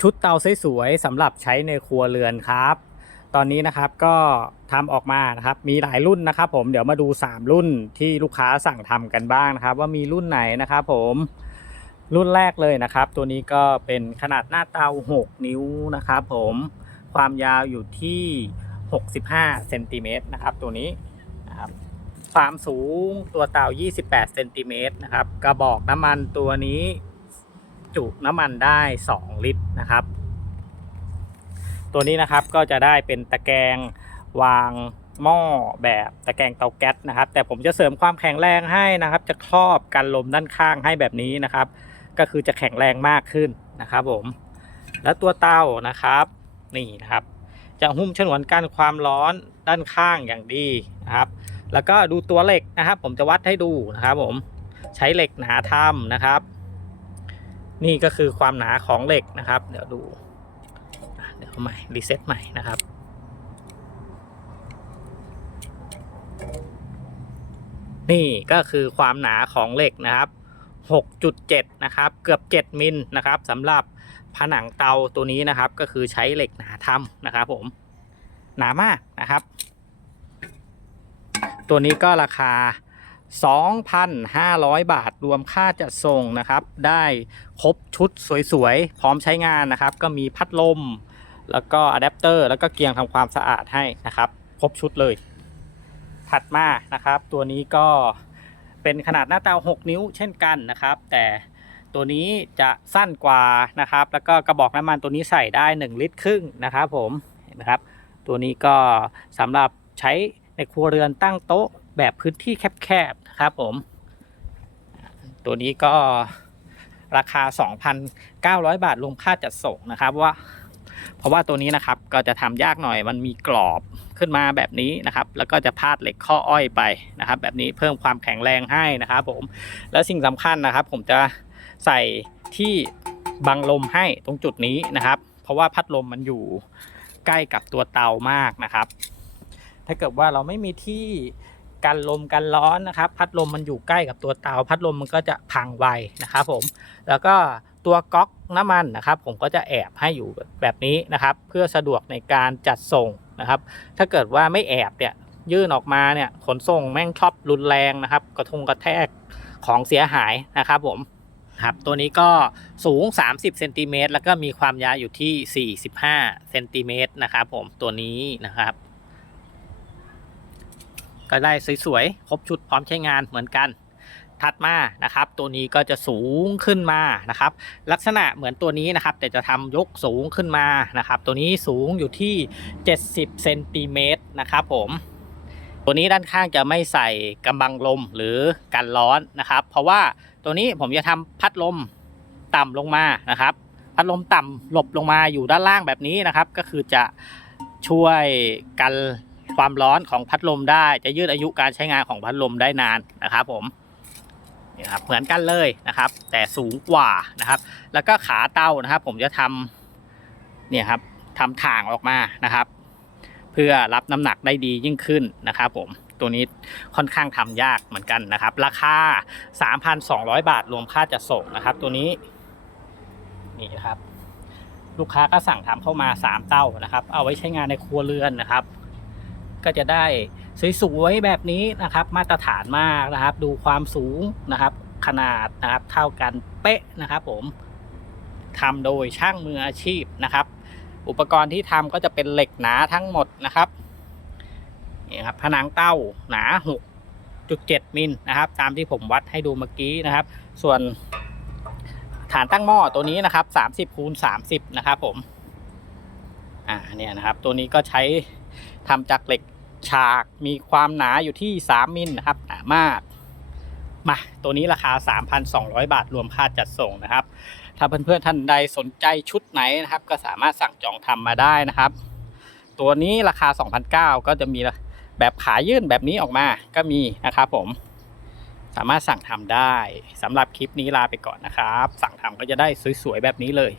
ชุดเตาสวยๆสำหรับใช้ในครัวเรือนครับ ตอนนี้นะครับก็ทำออกมานะครับมีหลายรุ่นนะครับผมเดี๋ยวมาดู 3 รุ่นที่ลูกค้าสั่งทำกันบ้างนะครับ ว่ามีรุ่นไหนนะครับผมรุ่นแรกเลยนะครับ ตัวนี้ก็เป็นขนาดหน้าเตา 6 นิ้วนะครับผมความยาวอยู่ที่ 65เซนติเมตรนะครับตัวนี้นะครับความสูงตัวเตา 28เซนติเมตรนะครับกระบอกน้ำมันตัวนี้จุน้ำมันได้ 2 ลิตร นะครับ ตัวนี้นะครับก็จะได้เป็นตะแกรงวางหม้อแบบตะแกรงเตาแก๊สนะครับ แต่ผมจะเสริมความแข็งแรงให้นะครับ จะครอบกันลมด้านข้างให้แบบนี้นะครับ ก็คือจะแข็งแรงมากขึ้นนะครับ ผม แล้วตัวเตานะครับ นี่นะครับ จะหุ้มฉนวนกันความร้อนด้านข้างอย่างดีนะครับ แล้วก็ดูตัวเหล็กนะครับ ผมจะวัดให้ดูนะครับ ผมใช้เหล็กหนาทำนะครับ นี่ก็คือความหนาของเหล็กนะครับ เดี๋ยวดู เดี๋ยวใหม่รีเซ็ตใหม่นะครับนี่ก็คือความหนาของเหล็กนะครับ 6.7 นะครับ เกือบ 7 มิลนะครับสำหรับผนังเตาตัวนี้นะครับ ก็คือใช้เหล็กหนาทำนะครับ ผม หนามากนะครับ ตัวนี้ก็ราคา 2,500 บาทรวมค่าจัดส่งนะครับ ได้ครบชุดสวยๆ พร้อมใช้งานนะครับ ก็มีพัดลม แล้วก็อะแดปเตอร์ แล้วก็เกียงทำความสะอาดให้นะครับ ครบชุดเลย ถัดมานะครับ ตัวนี้ก็เป็นขนาดหน้าตา 6 นิ้วเช่นกันนะครับ แต่ตัวนี้จะสั้นกว่านะครับ แล้วก็กระบอกน้ำมันตัวนี้ใส่ได้ 1 ลิตรครึ่งนะครับผมเห็นไหมครับ ตัวนี้ก็สำหรับใช้ในครัวเรือนตั้งโต๊ะ แบบพื้นที่แคบๆนะครับผม ตัวนี้ก็ราคา 2,900 บาทรวมค่าจัดส่งนะครับว่า เพราะว่าตัวนี้นะครับก็จะทำยากหน่อยมันมีกรอบขึ้นมาแบบนี้นะครับ แล้วก็จะพาดเหล็กข้ออ้อยไปนะครับ แบบนี้เพิ่มความแข็งแรงให้นะครับผม แล้วสิ่งสำคัญนะครับ ผมจะใส่ที่บังลมให้ตรงจุดนี้นะครับ เพราะว่าพัดลมมันอยู่ใกล้กับตัวเตามากนะครับ ถ้าเกิดว่าเราไม่มีที่ กันลมกันร้อนนะครับ พัดลมมันอยู่ใกล้กับตัวเตา พัดลมมันก็จะพังไวนะครับผมแล้วก็ตัวก๊อกน้ำมันนะครับ ผมก็จะแอบให้อยู่แบบนี้นะครับ เพื่อสะดวกในการจัดส่งนะครับ ถ้าเกิดว่าไม่แอบเนี่ยยื่นออกมาเนี่ยขนส่งแม่งชอบรุนแรงนะครับ กระทงกระแทกของเสียหายนะครับผมครับตัวนี้ก็สูง 30เซนติเมตรแล้วก็มีความยาวอยู่ที่ 45เซนติเมตรนะครับผมตัวนี้นะครับ ก็ได้สวยๆ ครบชุดพร้อมใช้งานเหมือนกัน ถัดมานะครับ ตัวนี้ก็จะสูงขึ้นมานะครับ ลักษณะเหมือนตัวนี้นะครับ แต่จะทำยกสูงขึ้นมานะครับ ตัวนี้สูงอยู่ที่ 70เซนติเมตรนะครับผมตัวนี้ด้านข้างจะไม่ใส่กำบังลมหรือกันร้อนนะครับ เพราะว่าตัวนี้ผมจะทำพัดลมต่ำลงมานะครับ พัดลมต่ำหลบลงมาอยู่ด้านล่างแบบนี้นะครับ ก็คือจะช่วยกัน ความร้อนของพัดลมได้ จะยืดอายุการใช้งานของพัดลมได้นานนะครับผมนี่ครับเหมือนกันเลยนะครับ แต่สูงกว่านะครับ แล้วก็ขาเต้านะครับ ผมจะทำเนี่ยครับทำถ่างออกมานะครับ เพื่อรับน้ำหนักได้ดียิ่งขึ้นนะครับ ผมตัวนี้ค่อนข้างทำยากเหมือนกันนะครับ ราคา 3,200 บาทรวมค่าจัดส่งนะครับ ตัวนี้นี่นะครับ ลูกค้าก็สั่งทำเข้ามา 3 เต้านะครับ เอาไว้ใช้งานในครัวเรือนนะครับ ก็จะได้สวยๆแบบนี้นะครับ มาตรฐานมากนะครับ ดูความสูงนะครับ ขนาดนะครับเท่ากันเป๊ะนะครับ ผมทำโดยช่างมืออาชีพนะครับ อุปกรณ์ที่ทำก็จะเป็นเหล็กหนาทั้งหมดนะครับนี่ครับผนังเต้าหนา 6.7มิลนะครับ ตามที่ผมวัดให้ดูเมื่อกี้นะครับ ส่วนฐานตั้งหม้อตัวนี้นะครับ 30คูณ30 นะครับผม อ่าเนี่ยนะครับ ตัวนี้ก็ใช้ทำจากเหล็ก ฉากมีความหนาอยู่ที่ 3 มิลนะครับหนามาก มาตัวนี้ราคา 3,200 บาทรวมค่าจัดส่งนะครับ ถ้าเพื่อนๆท่านใดสนใจชุดไหนนะครับ ก็สามารถสั่งจองทำมาได้นะครับ ตัวนี้ราคา 2,900 ก็จะมีแบบขายื่นแบบนี้ออกมาก็มีนะครับผมสามารถสั่งทำได้สำหรับคลิปนี้ลาไปก่อนนะครับ สั่งทำก็จะได้สวยๆแบบนี้เลย